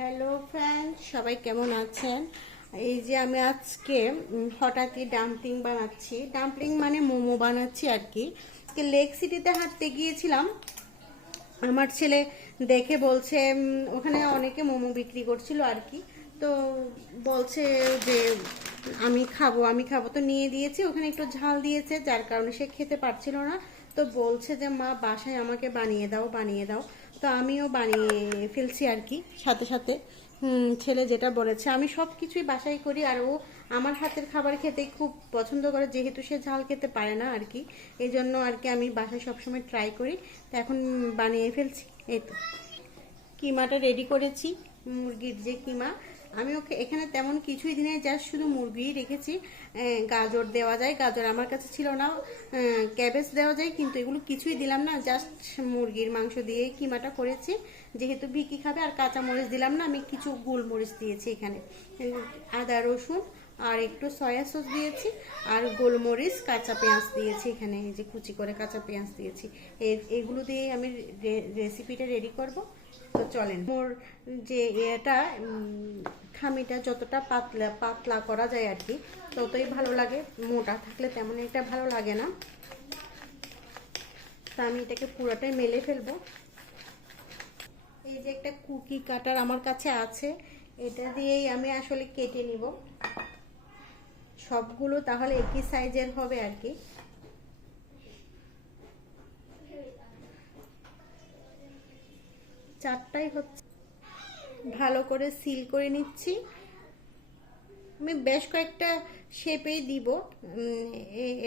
Hello friends, সবাই কেমন আছেন? এই যে আমি আজকে হঠাৎই ডাম্পলিং বানাচ্ছি। ডাম্পলিং মানে মোমো বানাচ্ছি আর কি। লেক সিটিতে হাঁটতে গিয়েছিলাম, আমার ছেলে দেখে বলছে ওখানে অনেকে মোমো বিক্রি করছিল আর কি। তো বলছে যে আমি খাবো তো নিয়ে দিয়েছি। ওখানে একটু ঝাল দিয়েছে, যার কারণে সে খেতে পারছিল না। তো বলছে যে মা বাসায় আমাকে বানিয়ে দাও। তো আমিও বানিয়ে ফেলছি আর কি সাথে সাথে। ছেলে যেটা বলেছে, আমি সব কিছুই বাসায় করি। আর ও আমার হাতের খাবার খেতে খুব পছন্দ করে, যেহেতু সে ঝাল খেতে পারে না আর কি। এই জন্য আর কি আমি বাসায় সবসময় ট্রাই করি। তো এখন বানিয়ে ফেলছি। এই তো কিমাটা রেডি করেছি, মুরগির যে কিমা। আমি ওকে এখানে তেমন কিছুই দিনে, জাস্ট শুধু মুরগিই রেখেছি। গাজর দেওয়া যায়, গাজর আমার কাছে ছিল না। ক্যাবেজ দেওয়া যায়, কিন্তু এগুলো কিছুই দিলাম না, জাস্ট মুরগির মাংস দিয়ে কিমাটা করেছি। যেহেতু ভিকি খাবে, আর কাঁচামরিচ দিলাম না, আমি কিছু গোলমরিচ দিয়েছি এখানে, আদা রসুন আর একটু সয়া সস দিয়েছি, আর গোলমরিচ কাঁচা পেঁয়াজ দিয়েছি এখানে। এই যে কুচি করে কাঁচা পেঁয়াজ দিয়েছি। এগুলো দিয়ে আমি রেসিপিটা রেডি করব। তো চলেন, মোর যে এটা খামিটা যতটা পাতলা পাতলা করা যায় আর কি, ততই ভালো লাগে। মোটা থাকলে তেমন একটা ভালো লাগে না। তা আমি এটাকে পুরোটাই মেলে ফেলবো। এই যে একটা কুকি কাটার আমার কাছে আছে, এটা দিয়েই আমি আসলে কেটে নিব সবগুলো, তাহলে একই সাইজের হবে আর কি। চারটাই হচ্ছে, ভালো করে সিল করে নিচ্ছি। আমি বেশ কয়েকটা শেপেই দিব,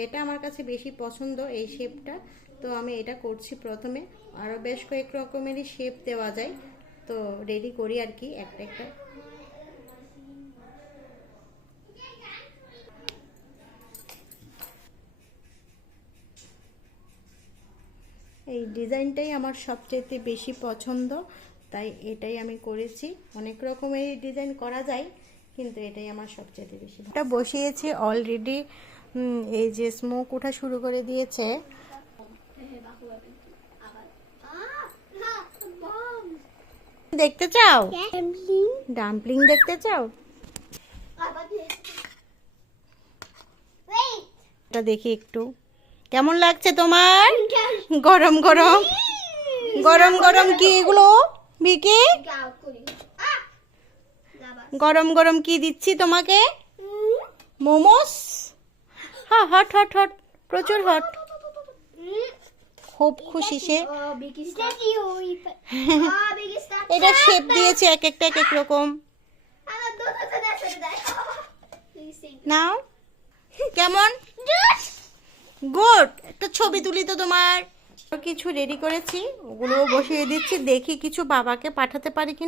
এটা আমার কাছে বেশি পছন্দ এই শেপটা। তো আমি এটা করছি প্রথমে। আরও বেশ কয়েক রকমেরই শেপ দেওয়া যায়, তো রেডি করি আর কি একটা একটা। এই ডিজাইনটাই আমার সবচেয়ে বেশি পছন্দ, তাই এটাই আমি করেছি। অনেক রকমের ডিজাইন করা যায়, কিন্তু এটাই আমার সবচেয়ে বেশি। এটা বসিয়েছি অলরেডি। এই যে স্মোক ওঠা শুরু করে দিয়েছে। দেখতে চাও ডাম্পলিং দেখতে চাও? এটা দেখি একটু কেমন লাগছে তোমার। গরম গরম গরম গরম কি এগুলো ভিকি? গরম গরম কি দিচ্ছি তোমাকে? মোমোস। হ্যাঁ, হট হট হট, প্রচুর হট। খুব খুশি সে। এটা শেপ দিয়েছে এক একটা এক এক রকম। নাও কেমন? গুড। একটা ছবি তুলি তো তোমার। কিছু রেডি করেছি, ওগুলো বসিয়ে দিচ্ছি। দেখি কিছু বাবাকে পাঠাতে পারি কি।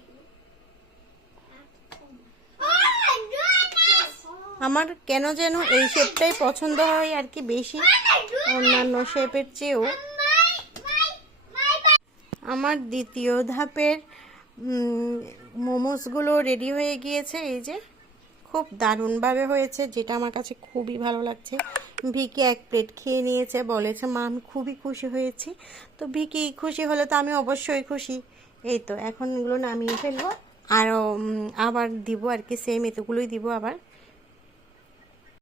আমার কেন যেন এই শেপটাই পছন্দ হয় আর কি বেশি, অন্যান্য শেপের চেয়েও। আমার দ্বিতীয় ধাপের মোমোসগুলো রেডি হয়ে গিয়েছে। এই যে খুব দারুণভাবে হয়েছে, যেটা আমার কাছে খুবই ভালো লাগছে। ভিকি এক প্লেট খেয়ে নিয়েছে, বলেছে মা আমি খুবই খুশি হয়েছি। তো ভিকি খুশি হলে তো আমি অবশ্যই খুশি। এই তো এখন এগুলো নামিয়ে ফেলবো, আরও আবার দিব আর কি, সেম এতগুলোই দিব আবার।